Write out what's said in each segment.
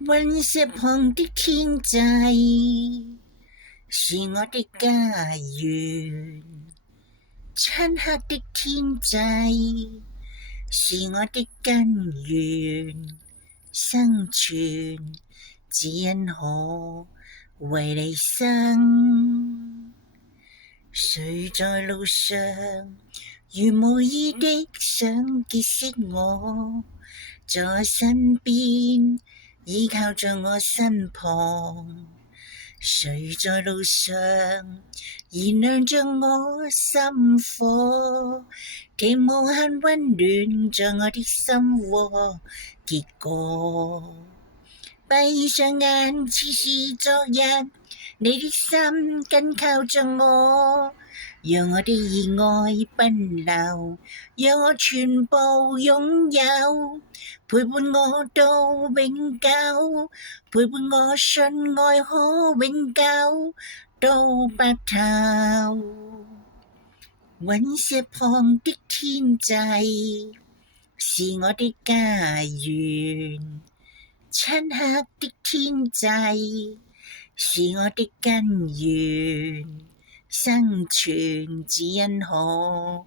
隕石旁的天際是我的家園，漆黑的天際是我的根源，生存只因可為你生。誰在路上如無意的想結識我，在身邊依靠在我身旁，誰在路上燃亮着我心火，其無限溫暖在我的心窩。結果閉上眼似是昨日，你的心緊靠着我，讓我的熱愛奔流，讓我全部擁有，陪伴我到永久，陪伴我信愛可永久到白頭。隕石旁的天際是我的家園，漆黑的天際是我的根源，生存只因可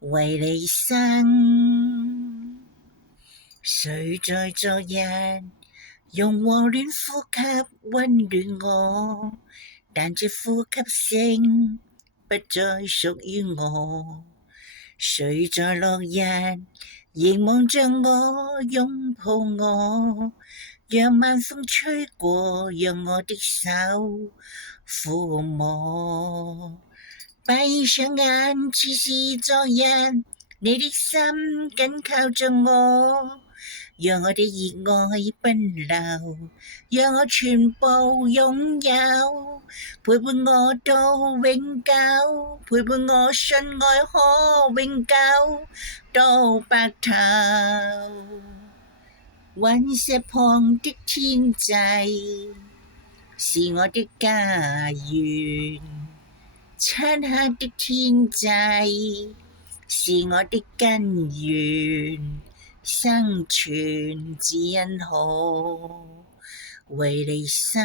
為你生。誰在昨日用和暖呼吸溫暖我，但這呼吸聲不再屬於我。誰在落日凝望着我，擁抱我，讓晚風吹過，讓我的手撫摸。閉上眼似是昨日，你的心緊靠着我，讓我的熱愛奔流，讓我全部擁有，陪伴我到永久，陪伴我信愛可永久到白頭。隕石旁的天際是我的家園，漆黑的天際是我的根源，生存只因可為你生。